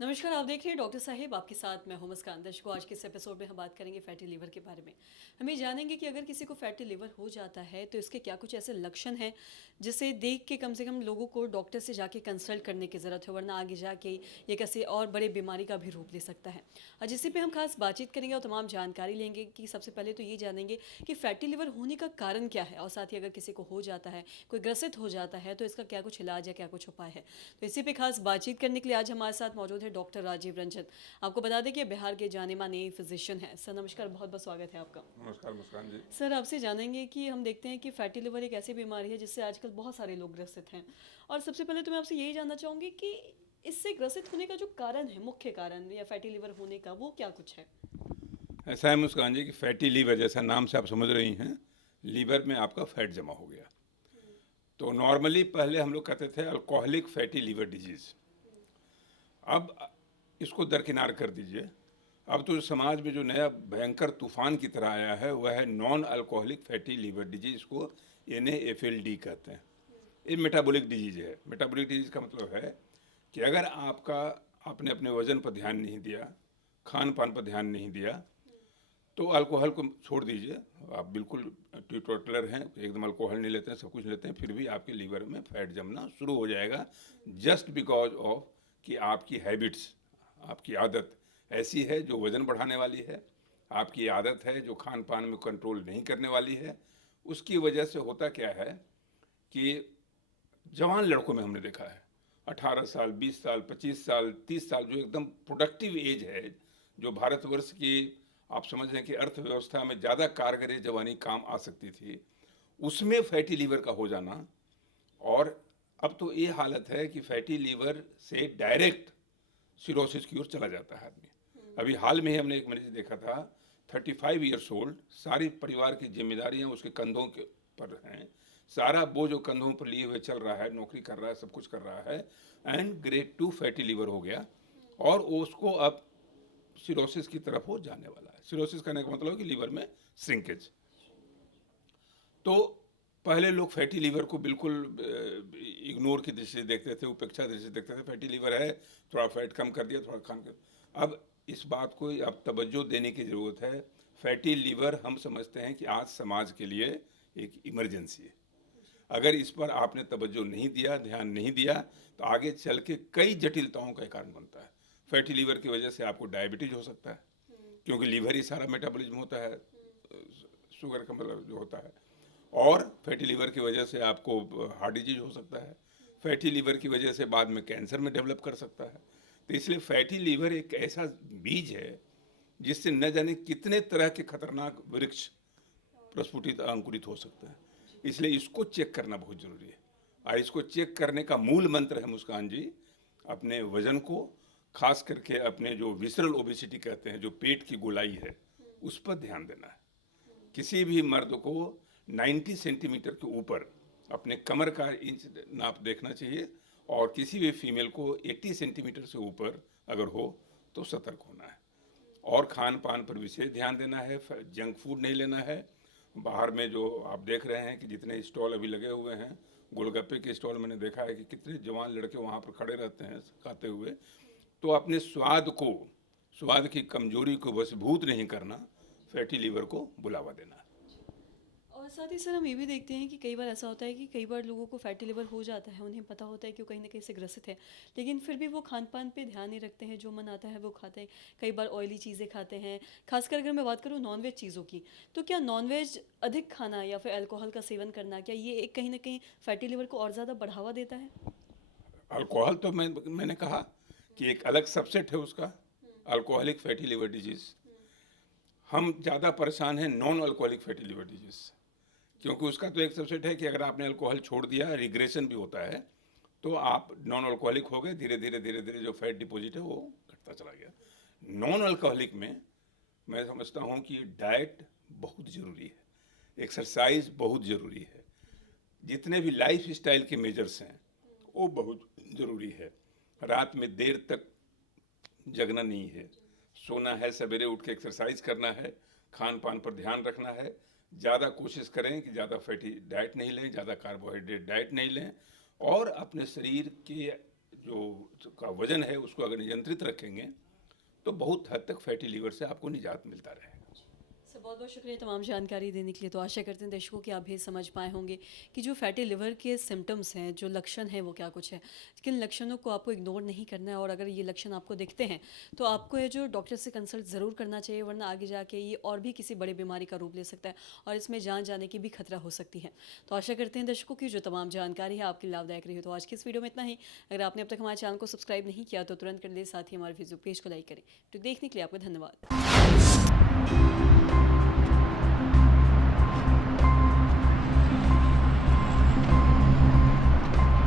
नमस्कार, आप देख रहे हैं डॉक्टर साहेब, आपके साथ मैं हूं मुस्कान। दर्शकों, आज के इस एपिसोड में हम बात करेंगे फैटी लिवर के बारे में। हम ये जानेंगे कि अगर किसी को फैटी लिवर हो जाता है तो इसके क्या कुछ ऐसे लक्षण हैं जिसे देख के कम से कम लोगों को डॉक्टर से जाके कंसल्ट करने की ज़रूरत है, वरना आगे जाके ये किसी और बड़े बीमारी का भी रूप ले सकता है। और इसी पे हम खास बातचीत करेंगे और तमाम जानकारी लेंगे कि सबसे पहले तो ये जानेंगे कि फैटी लिवर होने का कारण क्या है, और साथ ही अगर किसी को हो जाता है, कोई ग्रसित हो जाता है, तो इसका क्या कुछ इलाज है, क्या कुछ उपाय है। तो इसी पे खास बातचीत करने के लिए आज हमारे साथ मौजूद है डॉक्टर राजीव रंजन। आपको बता दें कि बिहार के जाने माने फिजिशियन हैं। सर नमस्कार, बहुत बहुत स्वागत है आपका। नमस्कार मुस्कान जी। सर आपसे जानेंगे कि हम देखते हैं कि फैटी लिवर एक ऐसी बीमारी है जिससे आजकल बहुत सारे लोग ग्रसित हैं, और सबसे पहले तो मैं आपसे यही जानना चाहूँगी कि इससे ग्रसित होने का जो कारण है, मुख्य कारण या फैटी लिवर होने का, वो क्या कुछ है। ऐसा है मुस्कान जी कि फैटी लीवर, जैसा नाम से आप समझ रही हैं, लीवर में आपका फैट जमा हो गया। तो नॉर्मली पहले हम लोग कहते थे अल्कोहलिक फैटी लीवर डिजीज़। अब इसको दरकिनार कर दीजिए। अब तो समाज में जो नया भयंकर तूफान की तरह आया है वह है non alcoholic fatty liver disease को NAFLD कहते हैं। ये मेटाबॉलिक डिजीज़ है। मेटाबॉलिक डिजीज़ का मतलब है कि अगर आपने अपने वज़न पर ध्यान नहीं दिया, खान पान पर ध्यान नहीं दिया, तो अल्कोहल को छोड़ दीजिए। आप बिल्कुल टीटोटलर हैं, एकदम अल्कोहल नहीं लेते हैं, सब कुछ लेते हैं, फिर भी आपके लीवर में फैट जमना शुरू हो जाएगा, जस्ट बिकॉज ऑफ कि आपकी हैबिट्स, आपकी आदत ऐसी है जो वज़न बढ़ाने वाली है, आपकी आदत है जो खान पान में कंट्रोल नहीं करने वाली है। उसकी वजह से होता क्या है कि जवान लड़कों में हमने देखा है 18 साल, 20 साल, 25 साल, 30 साल, जो एकदम प्रोडक्टिव एज है, जो भारतवर्ष की आप समझ रहे हैं कि अर्थव्यवस्था में ज़्यादा कारगर जवानी काम आ सकती थी, उसमें फैटी लीवर का हो जाना। और अब तो ये हालत है कि फैटी लीवर से डायरेक्ट सिरोसिस की ओर चला जाता है आदमी। अभी हाल में ही हमने एक मरीज देखा था, 35 ईयर्स ओल्ड, सारी परिवार की जिम्मेदारियां उसके कंधों के पर हैं, सारा बोझ जो कंधों पर लिए हुए चल रहा है, नौकरी कर रहा है, सब कुछ कर रहा है, एंड ग्रेड 2 फैटी लीवर हो गया। और उसको अब सिरोसिस की तरफ वो जाने वाला है। सिरोसिस कहने का मतलब है कि लीवर में श्रिंकेज। तो पहले लोग फैटी लीवर को बिल्कुल इग्नोर की दृष्टि से देखते थे, उपेक्षा दृष्टि से देखते थे, फैटी लीवर है, थोड़ा फैट कम कर दिया, थोड़ा खान कर। अब इस बात को अब तवज्जो देने की ज़रूरत है। फैटी लीवर हम समझते हैं कि आज समाज के लिए एक इमरजेंसी है। अगर इस पर आपने तवज्जो नहीं दिया, ध्यान नहीं दिया, तो आगे चल के कई जटिलताओं का कारण बनता है। फैटी लीवर की वजह से आपको डायबिटीज हो सकता है, क्योंकि लीवर ही सारा मेटाबॉलिज्म होता है, शुगर का मतलब जो होता है। और फैटी लीवर की वजह से आपको हार्ट डिजीज हो सकता है। फैटी लीवर की वजह से बाद में कैंसर में डेवलप कर सकता है। तो इसलिए फैटी लीवर एक ऐसा बीज है जिससे न जाने कितने तरह के खतरनाक वृक्ष प्रस्फुटित अंकुरित हो सकते हैं। इसलिए इसको चेक करना बहुत ज़रूरी है। और इसको चेक करने का मूल मंत्र है मुस्कान जी, अपने वजन को, खास करके अपने जो विसरल ओबेसिटी कहते हैं, जो पेट की गोलाई है, उस पर ध्यान देना है। किसी भी मर्द को 90 सेंटीमीटर के ऊपर अपने कमर का इंच नाप देखना चाहिए, और किसी भी फीमेल को 80 सेंटीमीटर से ऊपर अगर हो तो सतर्क होना है। और खान पान पर विशेष ध्यान देना है, जंक फूड नहीं लेना है। बाहर में जो आप देख रहे हैं कि जितने स्टॉल अभी लगे हुए हैं, गोलगप्पे के स्टॉल, मैंने देखा है कि कितने जवान लड़के वहाँ पर खड़े रहते हैं खाते हुए। तो अपने स्वाद की कमजोरी को वशीभूत नहीं करना, फैटी लीवर को बुलावा देना। और साथ ही सर हम ये भी देखते हैं कि कई बार ऐसा होता है कि कई बार लोगों को फैटी लिवर हो जाता है, उन्हें पता होता है कि वो कहीं ना कहीं से ग्रसित है, लेकिन फिर भी वो खान पान पे ध्यान नहीं रखते हैं, जो मन आता है वो खाते हैं। कई बार ऑयली चीज़ें खाते हैं, खासकर अगर मैं बात करूँ नॉनवेज चीज़ों की, तो क्या नॉनवेज अधिक खाना या फिर अल्कोहल का सेवन करना, क्या ये एक कहीं ना कहीं फैटी लिवर को और ज़्यादा बढ़ावा देता है। अल्कोहल तो मैंने कहा कि एक अलग सबसेट है उसका, अल्कोहलिक फैटी लिवर डिजीज़। हम ज़्यादा परेशान हैं non alcoholic fatty liver disease से, क्योंकि उसका तो एक सबसेट है कि अगर आपने अल्कोहल छोड़ दिया, रिग्रेशन भी होता है, तो आप नॉन अल्कोहलिक हो गए, धीरे धीरे धीरे धीरे जो फैट डिपॉजिट है वो घटता चला गया। नॉन अल्कोहलिक में मैं समझता हूँ कि डाइट बहुत ज़रूरी है, एक्सरसाइज बहुत ज़रूरी है, जितने भी लाइफ स्टाइल के मेजर्स हैं वो बहुत ज़रूरी है। रात में देर तक जगना नहीं है, सोना है, सवेरे उठ के एक्सरसाइज करना है, खान पान पर ध्यान रखना है। ज़्यादा कोशिश करें कि ज़्यादा फैटी डाइट नहीं लें, ज़्यादा कार्बोहाइड्रेट डाइट नहीं लें, और अपने शरीर के जो का वजन है उसको अगर नियंत्रित रखेंगे तो बहुत हद तक फैटी लीवर से आपको निजात मिलता रहेगा। सर बहुत बहुत शुक्रिया तमाम जानकारी देने के लिए। तो आशा करते हैं दर्शकों कि आप भी समझ पाए होंगे कि जो फैटी लिवर के सिम्टम्स हैं, जो लक्षण हैं वो क्या कुछ है। किन लक्षणों को आपको इग्नोर नहीं करना है और अगर ये लक्षण आपको दिखते हैं तो आपको ये जो डॉक्टर से कंसल्ट ज़रूर करना चाहिए, वरना आगे जाके ये और भी किसी बड़ी बीमारी का रूप ले सकता है और इसमें जान जाने की भी खतरा हो सकती है। तो आशा करते हैं दर्शकों की जो तमाम जानकारी है आपकी लाभदायक रही हो। तो आज की इस वीडियो में इतना ही। अगर आपने अब तक हमारे चैनल को सब्सक्राइब नहीं किया तो तुरंत कर ले, साथ ही हमारे फेसबुक पेज को लाइक करें। तो देखने के लिए आपका धन्यवाद।